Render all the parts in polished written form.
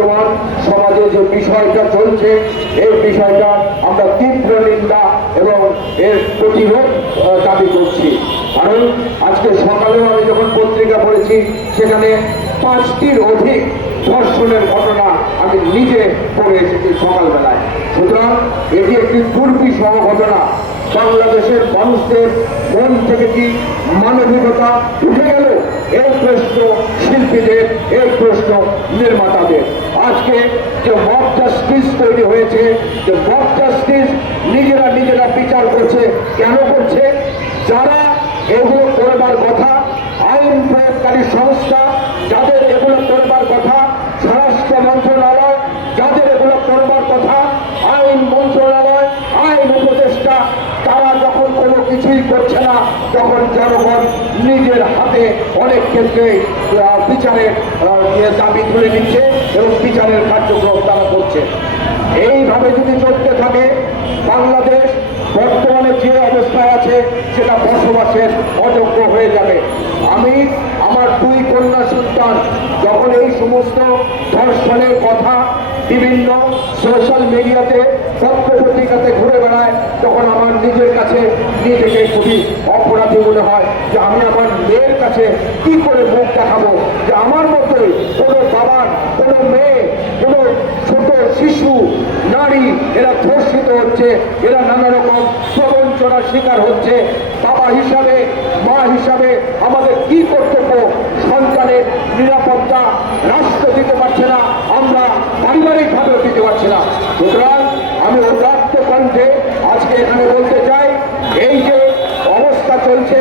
বর্তমান সমাজে যে বিষয়টা চলছে এই বিষয়টা আমরা তীব্র নিন্দা এবং এর প্রতিরোধ দাবি করছি। কারণ আজকে সকালেও আমি যখন পত্রিকা পড়েছি সেখানে 5টির অধিক ধর্ষণের ঘটনা আমি নিজে পড়ে এসেছি সকালবেলায়। সুতরাং এটি একটি দুর্বিষহ ঘটনা। বাংলাদেশের মানুষদের মন থেকে কি মানবিকতা উঠে গেল? এই প্রশ্ন শিল্পীদের, এই প্রশ্ন নির্মাতাদের। আজকে যে মব জাস্টিস তৈরি হয়েছে, যে মব জাস্টিস নিজেরা বিচার করছে, কেন করছে? যারা এগুলো করবার কথা, আইন প্রয়োগকারী সংস্থা যাদের এগুলো করবার কথা, স্বরাষ্ট্র মন্ত্রণালয় যাদের এগুলো করবার কথা, আইন মন্ত্রণালয়, আইন উপদেষ্টা, তারা যখন কোনো কিছুই করছে না, তখন জনগণ নিজের হাতে অনেক ক্ষেত্রে বিচারের দাবি তুলে নিচ্ছে এবং বিচারের কার্যক্রম তারা করছে। এইভাবে যদি চলতে থাকে বাংলাদেশ বর্তমানে যে অবস্থায় আছে সেটা বসবাসের অযোগ্য হয়ে যাবে। আমি আমার 2 কন্যা সন্তান যখন এই সমস্ত ধর্ষণের কথা বিভিন্ন সোশ্যাল মিডিয়াতে, পত্র পত্রিকাতে ঘুরে বেড়ায়, তখন আমার নিজের কাছে নিজেকে খুবই অপরাধী মনে হয় যে আমি আমার মেয়ের কাছে কি করে মুখ দেখাবো যে আমার মতোই কোনো বাবার, কোনো মেয়ে, কোনো ছোট শিশু, নারী এরা ধর্ষিত হচ্ছে, এরা নানা রকম প্রবঞ্চনার শিকার হচ্ছে। বাবা হিসাবে, মা হিসাবে আমাদের কি কর্তব্য? সন্তানের নিরাপত্তা রাষ্ট্র দিতে পারছে না, আমরা পারিবারিকভাবেও দিতে পারছি না। সুতরাং আমি উদাত্ত কণ্ঠে আজকে এখানে বলতে চাই, এই যে অবস্থা চলছে,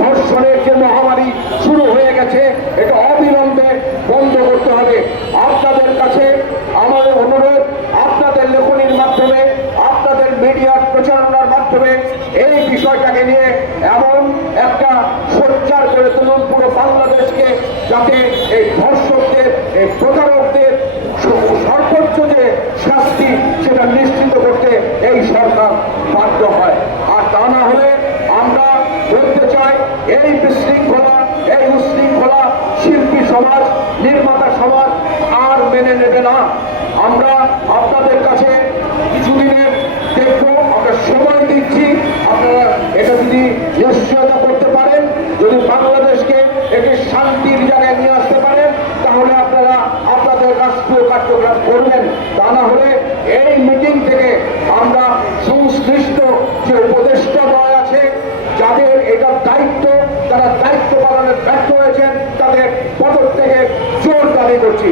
ধর্ষণের যে মহামারী শুরু হয়ে গেছে, এটা অবিলম্বে বন্ধ করতে হবে। আপনাদের কাছে আমাদের অনুরোধ, আপনাদের লেখনীর মাধ্যমে, আপনাদের মিডিয়ার প্রচারণার মাধ্যমে এই বিষয়টাকে নিয়ে এমন একটা সোচ্চার করে তুলুন পুরো বাংলাদেশকে, যাতে এই ধর্ষকদের, এই প্রতারকদের সর্বোচ্চ যে শাস্তি সেটা নিশ্চিত করতে এই সরকার বাধ্য হয়। আর তা না হলে আমরা বলতে চাই, এই বিশৃঙ্খলা, এই উশৃঙ্খলা শিল্পী সমাজ, নির্মাতা সমাজ আর মেনে নেবে না। আমরা আপনাদের কাছে কিছুদিনের দেখবো, আমরা সময় দিচ্ছি, আপনারা এটা যদি নিশ্চয়তা করতে পারেন, যদি বাংলাদেশকে একটি শান্তির জায়গায় নিয়ে আসতে পারেন, তাহলে আপনারা আপনাদের রাষ্ট্রীয় কার্যক্রম করবেন। তা না হলে এই মিটিং থেকে আমরা সংশ্লিষ্ট যে উপদেষ্টাদ্বয় আছে, যাদের এটার দায়িত্ব, তারা দায়িত্ব পালনের ব্যর্থ হয়েছেন, তাদের পদত্যাগের জোর দাবি করছি।